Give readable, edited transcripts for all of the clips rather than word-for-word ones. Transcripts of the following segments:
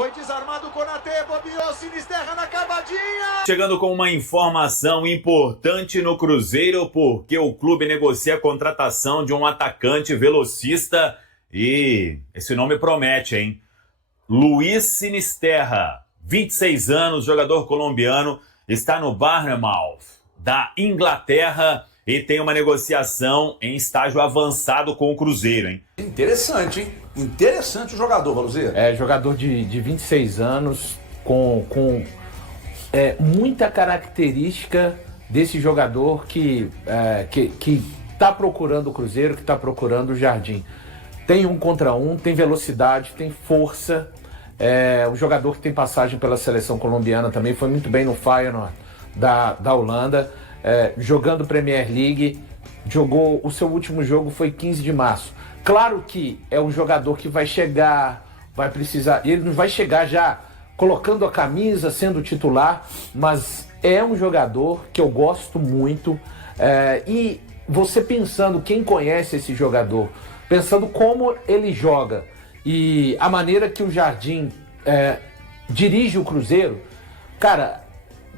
Foi desarmado o Konaté, bobeou, Sinisterra na cavadinha. Chegando com uma informação importante no Cruzeiro, porque o clube negocia a contratação de um atacante velocista e esse nome promete, hein? Luiz Sinisterra, 26 anos, jogador colombiano, está no Bournemouth, da Inglaterra, e tem uma negociação em estágio avançado com o Cruzeiro, hein? Interessante, hein? Interessante o jogador, Valuzeiro. É, jogador de 26 anos, com muita característica desse jogador que está procurando o Cruzeiro, que está procurando o Jardim. Tem 1 contra 1, tem velocidade, tem força. O jogador que tem passagem pela seleção colombiana também, foi muito bem no Feyenoord da Holanda, jogando Premier League, jogou, o seu último jogo foi 15 de março. Claro que é um jogador que vai chegar, vai precisar, ele não vai chegar já colocando a camisa, sendo titular, mas é um jogador que eu gosto muito, e você pensando, quem conhece esse jogador, pensando como ele joga e a maneira que o Jardim dirige o Cruzeiro, cara,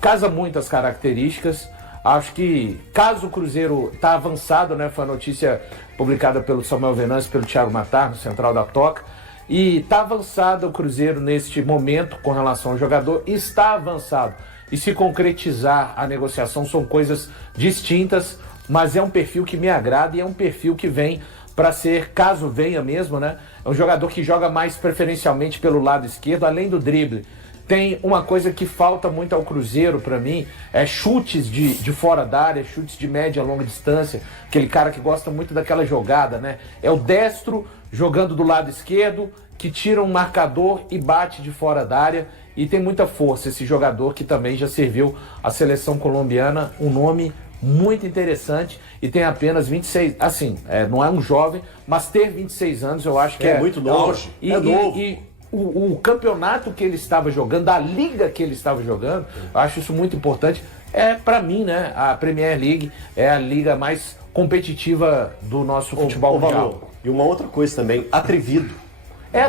casa muito as características. Acho que caso o Cruzeiro está avançado, né? Foi a notícia publicada pelo Samuel Venâncio, pelo Thiago Matar, no Central da Toca, e está avançado o Cruzeiro neste momento com relação ao jogador, está avançado. E se concretizar a negociação são coisas distintas, mas é um perfil que me agrada e é um perfil que vem para ser, caso venha mesmo, né? É um jogador que joga mais preferencialmente pelo lado esquerdo, além do drible. Tem uma coisa que falta muito ao Cruzeiro, para mim, chutes de fora da área, chutes de média e longa distância. Aquele cara que gosta muito daquela jogada, né? É o destro jogando do lado esquerdo, que tira um marcador e bate de fora da área. E tem muita força esse jogador que também já serviu a seleção colombiana, um nome muito interessante, e tem apenas 26, assim, não é um jovem, mas ter 26 anos eu acho que é muito novo. E o campeonato que ele estava jogando, a liga que ele estava jogando, eu acho isso muito importante. Para mim, né, a Premier League é a liga mais competitiva do nosso futebol mundial. E uma outra coisa também, atrevido.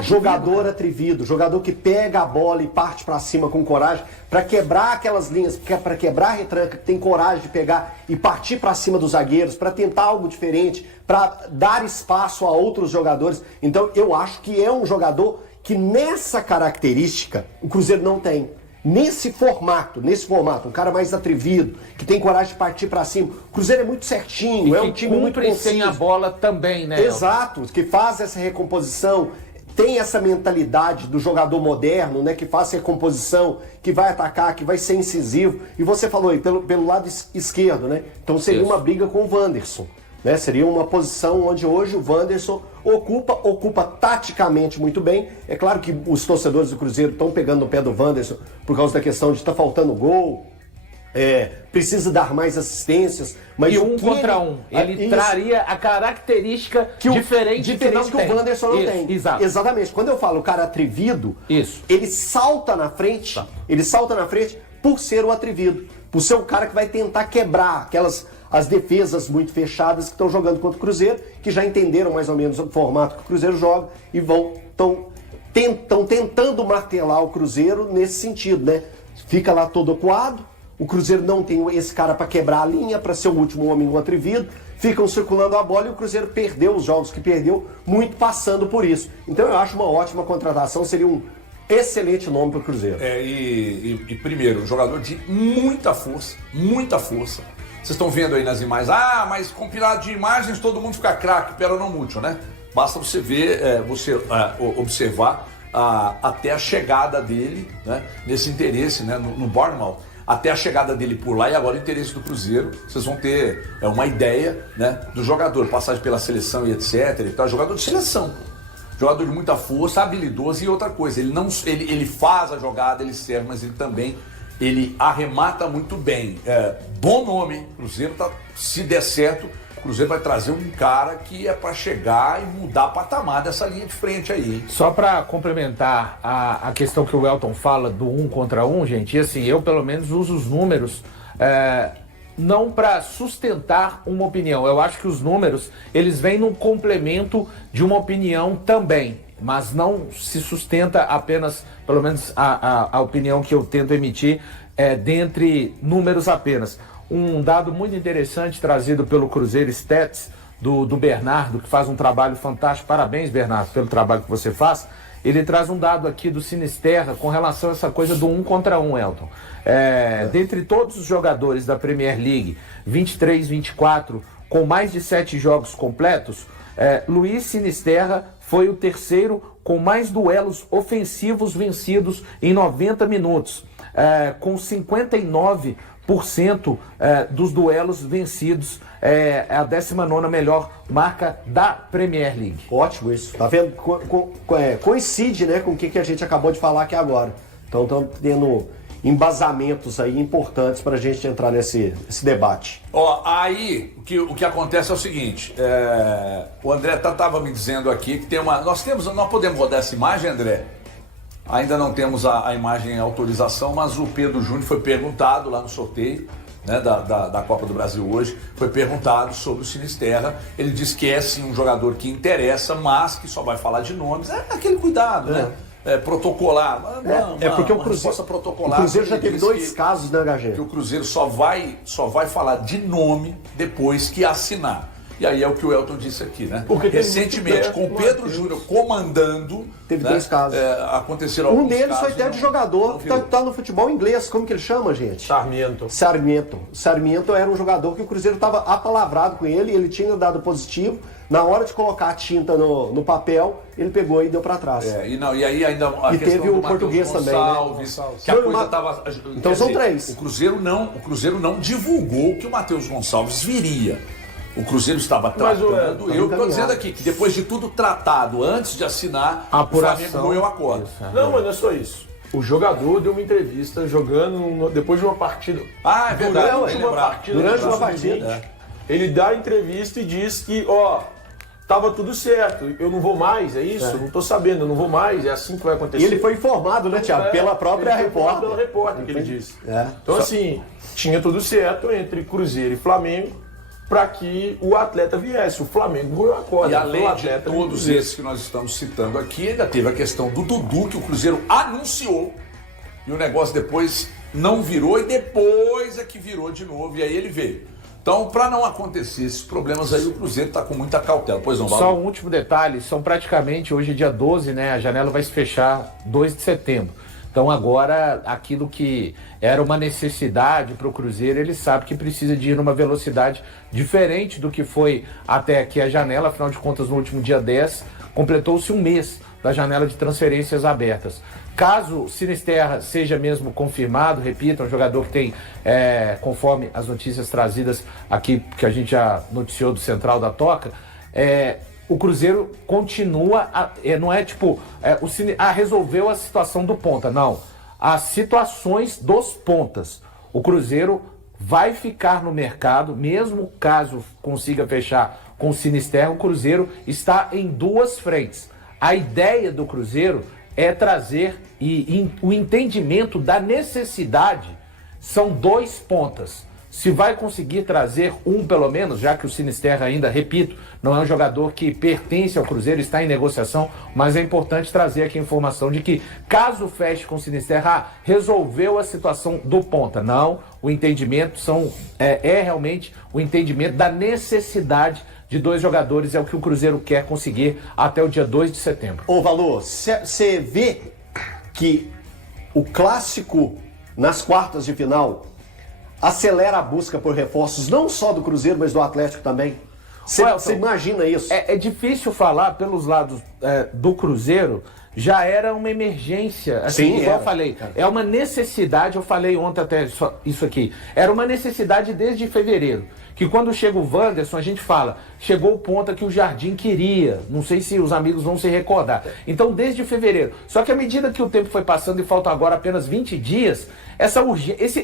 Jogador atrevido, jogador que pega a bola e parte pra cima com coragem, pra quebrar aquelas linhas, pra quebrar a retranca, que tem coragem de pegar e partir pra cima dos zagueiros, pra tentar algo diferente, pra dar espaço a outros jogadores. Então eu acho que é um jogador que nessa característica o Cruzeiro não tem. Nesse formato, um cara mais atrevido, que tem coragem de partir pra cima. O Cruzeiro é muito certinho, é um time muito preciso. Sem a bola também, né? Exato, que faz essa recomposição, tem essa mentalidade do jogador moderno, né, que faz recomposição, que vai atacar, que vai ser incisivo. E você falou aí, pelo lado esquerdo, né? Então seria uma briga com o Wanderson. Né? Seria uma posição onde hoje o Wanderson ocupa taticamente muito bem. É claro que os torcedores do Cruzeiro estão pegando no pé do Wanderson por causa da questão de estar faltando gol, precisa dar mais assistências. Mas e 1 contra 1. Ele traria a característica diferente que o Wanderson não tem. Exato. Exatamente. Quando eu falo cara atrevido, ele salta na frente, por ser o atrevido, por ser o cara que vai tentar quebrar as defesas muito fechadas que estão jogando contra o Cruzeiro, que já entenderam mais ou menos o formato que o Cruzeiro joga e estão tentando martelar o Cruzeiro nesse sentido, né? Fica lá todo acuado, o Cruzeiro não tem esse cara para quebrar a linha, para ser o último homem um atrevido, ficam circulando a bola e o Cruzeiro perdeu os jogos que perdeu, muito passando por isso. Então eu acho uma ótima contratação, seria um excelente nome para o Cruzeiro. Primeiro, um jogador de muita força, muita força. Vocês estão vendo aí nas imagens, mas compilado de imagens todo mundo fica craque, pero não muito, né? Basta você ver, observar até a chegada dele, né? Nesse interesse, né? No Bournemouth, até a chegada dele por lá e agora o interesse do Cruzeiro. Vocês vão ter uma ideia, né? Do jogador, passagem pela seleção e etc. Então, jogador de seleção, jogador de muita força, habilidoso. E outra coisa, ele faz a jogada, ele serve, mas ele também arremata muito bem. Bom nome, Cruzeiro se der certo, o Cruzeiro vai trazer um cara que é para chegar e mudar o patamar dessa linha de frente aí. Só para complementar a questão que o Elton fala do 1 contra 1, gente, e assim, eu pelo menos uso os números não para sustentar uma opinião. Eu acho que os números, eles vêm no complemento de uma opinião também. mas não se sustenta apenas, pelo menos a opinião que eu tento emitir, dentre números apenas. Um dado muito interessante trazido pelo Cruzeiro Stats, do Bernardo, que faz um trabalho fantástico. Parabéns, Bernardo, pelo trabalho que você faz. Ele traz um dado aqui do Sinisterra com relação a essa coisa do 1 contra 1, Elton. Dentre todos os jogadores da Premier League, 23, 24, com mais de 7 jogos completos, Luiz Sinisterra foi o terceiro com mais duelos ofensivos vencidos em 90 minutos, com 59% dos duelos vencidos, a 19ª melhor marca da Premier League. Ótimo isso. Tá vendo? Coincide, né, com o que a gente acabou de falar aqui agora. Então estamos tendo embasamentos aí importantes para a gente entrar nesse debate. Aí o que acontece é o seguinte, o André estava me dizendo aqui que tem uma... Nós podemos rodar essa imagem, André? Ainda não temos a imagem em autorização, mas o Pedro Júnior foi perguntado lá no sorteio, né, da Copa do Brasil hoje, foi perguntado sobre o Sinisterra. Ele disse que é sim um jogador que interessa, mas que só vai falar de nomes. É aquele cuidado, né? Protocolar. Porque o Cruzeiro já teve 2 casos, né, HG? Que o Cruzeiro só vai falar de nome depois que assinar. E aí é o que o Elton disse aqui, né? Porque recentemente, com o Pedro Júnior comandando, teve 2 casos. Aconteceram alguns casos. Um deles foi até de jogador que tá no futebol inglês. Como que ele chama, gente? Sarmiento era um jogador que o Cruzeiro estava apalavrado com ele, ele tinha dado positivo. Na hora de colocar a tinta no papel, ele pegou e deu para trás. E aí ainda a e teve o português também, né? Que a coisa tava... Então são 3. O Cruzeiro não divulgou que o Matheus Gonçalves viria. O Cruzeiro estava tratando, eu estou dizendo aqui que depois de tudo tratado, antes de assinar, o Flamengo moeu a corda. Não, mas não é só isso. O jogador deu uma entrevista jogando depois de uma partida. É verdade. Durante uma partida. Ele dá a entrevista e diz que, tava tudo certo, eu não vou mais, é isso? Não tô sabendo, eu não vou mais, é assim que vai acontecer. E ele foi informado, né, Thiago? Pela própria repórter. Pela repórter que ele disse. Então, assim, tinha tudo certo entre Cruzeiro e Flamengo para que o atleta viesse. O Flamengo moeu a corda. E além de todos esses que nós estamos citando aqui, ainda teve a questão do Dudu, que o Cruzeiro anunciou, e o negócio depois não virou, e depois é que virou de novo, e aí ele veio. Então, para não acontecer esses problemas aí, o Cruzeiro está com muita cautela. Pois não, Valdo? Só um último detalhe, são praticamente, hoje dia 12, né, a janela vai se fechar 2 de setembro. Então agora, aquilo que era uma necessidade para o Cruzeiro, ele sabe que precisa de ir numa velocidade diferente do que foi até aqui a janela. Afinal de contas, no último dia 10, completou-se um mês da janela de transferências abertas. Caso o Sinisterra seja mesmo confirmado, repito, é um jogador que tem, conforme as notícias trazidas aqui, que a gente já noticiou do Central da Toca, o Cruzeiro continua, não é tipo, resolveu a situação do ponta, não. As situações dos pontas. O Cruzeiro vai ficar no mercado, mesmo caso consiga fechar com o Sinisterra, o Cruzeiro está em 2 frentes. A ideia do Cruzeiro é trazer o entendimento da necessidade, são 2 pontas. Se vai conseguir trazer um pelo menos, já que o Sinisterra ainda, repito, não é um jogador que pertence ao Cruzeiro, está em negociação, mas é importante trazer aqui a informação de que, caso feche com o Sinisterra, resolveu a situação do ponta. Não, o entendimento é realmente o entendimento da necessidade de 2 jogadores, é o que o Cruzeiro quer conseguir até o dia 2 de setembro. Ô, Valor, você vê que o clássico nas quartas de final acelera a busca por reforços, não só do Cruzeiro, mas do Atlético também? Você imagina isso? É difícil falar pelos lados do Cruzeiro, já era uma emergência, assim, igual eu falei, é uma necessidade, eu falei ontem até isso aqui, era uma necessidade desde fevereiro, que quando chega o Wanderson, a gente fala, chegou o ponta que o Jardim queria, não sei se os amigos vão se recordar, então desde fevereiro, só que à medida que o tempo foi passando e faltam agora apenas 20 dias,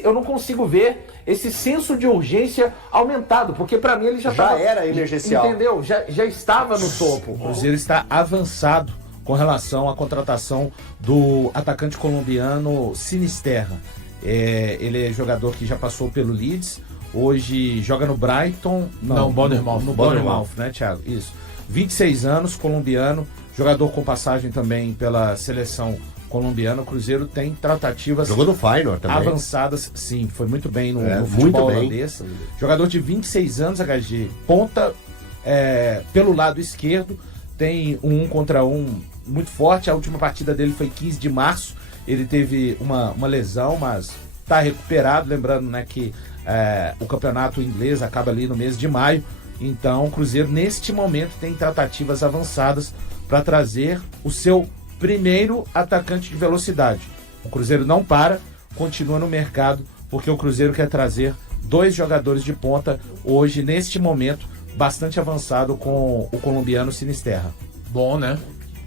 eu não consigo ver esse senso de urgência aumentado, porque para mim ele já era emergencial. Entendeu? Já estava no topo. O Cruzeiro está avançado com relação à contratação do atacante colombiano Sinisterra. Ele é jogador que já passou pelo Leeds, hoje joga no Brighton, Não, Bournemouth. no Bournemouth, né, Thiago? Isso. 26 anos, colombiano, jogador com passagem também pela seleção colombiana. O Cruzeiro tem tratativas Jogou no Feyenoord também. avançadas, sim, foi muito bem no muito futebol bem. holandês. Jogador de 26 anos, HG, ponta pelo lado esquerdo, tem um contra um muito forte. A última partida dele foi 15 de março, ele teve uma lesão, mas está recuperado, lembrando, né, que o campeonato inglês acaba ali no mês de maio. Então o Cruzeiro neste momento tem tratativas avançadas para trazer o seu primeiro atacante de velocidade. O Cruzeiro não para, continua no mercado, porque o Cruzeiro quer trazer 2 jogadores de ponta hoje, neste momento, bastante avançado com o colombiano Sinisterra. Bom, né?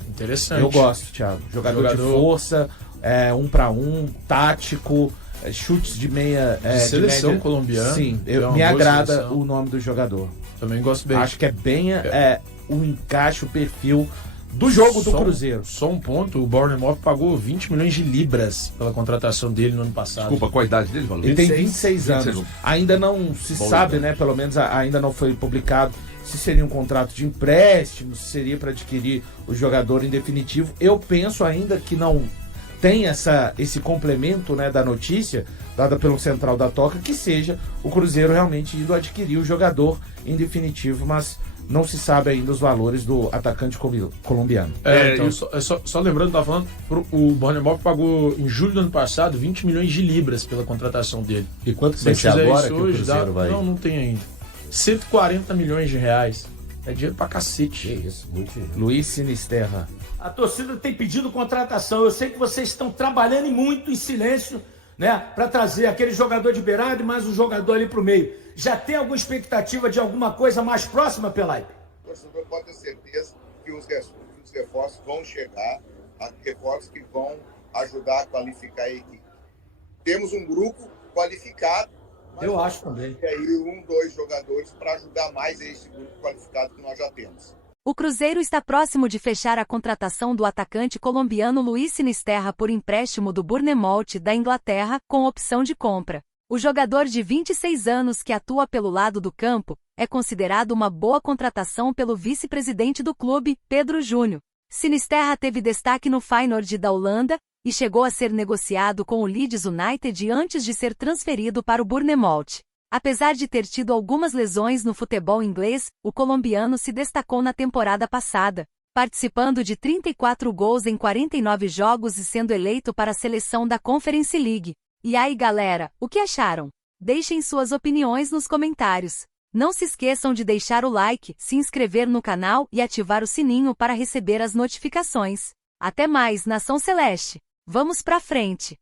Interessante. Eu gosto, Thiago. Jogador de força, 1 para 1, tático, chutes de meia... de seleção média. colombiana. Sim, É uma me boa agrada seleção. o nome do jogador. Também gosto bem. Acho que é bem o encaixe, o perfil do jogo do Cruzeiro. Só um ponto, o Bournemouth pagou 20 milhões de libras pela contratação dele no ano passado. Desculpa, qual a idade dele, Valor? Ele tem 26 anos. 26. Ainda não se sabe, né? Pelo menos ainda não foi publicado se seria um contrato de empréstimo, se seria para adquirir o jogador em definitivo. Eu penso ainda que não tem esse complemento, né, da notícia dada pelo Central da Toca, que seja o Cruzeiro realmente indo adquirir o jogador em definitivo, mas não se sabe ainda os valores do atacante colombiano. Então, só lembrando, tava falando, o Bournemouth pagou em julho do ano passado 20 milhões de libras pela contratação dele. E quanto que Se vai ser fizer agora isso que o hoje, Cruzeiro vai... Não tem ainda. 140 milhões de reais. É dinheiro pra cacete. Que isso, muito dinheiro. Luiz Sinisterra. A torcida tem pedido contratação. Eu sei que vocês estão trabalhando e muito em silêncio, né, para trazer aquele jogador de beirada e mais um jogador ali pro meio. Já tem alguma expectativa de alguma coisa mais próxima, Pelaipe? O torcedor pode ter certeza que os reforços vão chegar, reforços que vão ajudar a qualificar a equipe. Temos um grupo qualificado. Eu acho também. E aí 2 jogadores para ajudar mais esse grupo qualificado que nós já temos. O Cruzeiro está próximo de fechar a contratação do atacante colombiano Luiz Sinisterra por empréstimo do Bournemouth da Inglaterra, com opção de compra. O jogador de 26 anos que atua pelo lado do campo é considerado uma boa contratação pelo vice-presidente do clube, Pedro Júnior. Sinisterra teve destaque no Feyenoord da Holanda e chegou a ser negociado com o Leeds United antes de ser transferido para o Bournemouth. Apesar de ter tido algumas lesões no futebol inglês, o colombiano se destacou na temporada passada, participando de 34 gols em 49 jogos e sendo eleito para a seleção da Conference League. E aí, galera, o que acharam? Deixem suas opiniões nos comentários. Não se esqueçam de deixar o like, se inscrever no canal e ativar o sininho para receber as notificações. Até mais, Nação Celeste! Vamos pra frente!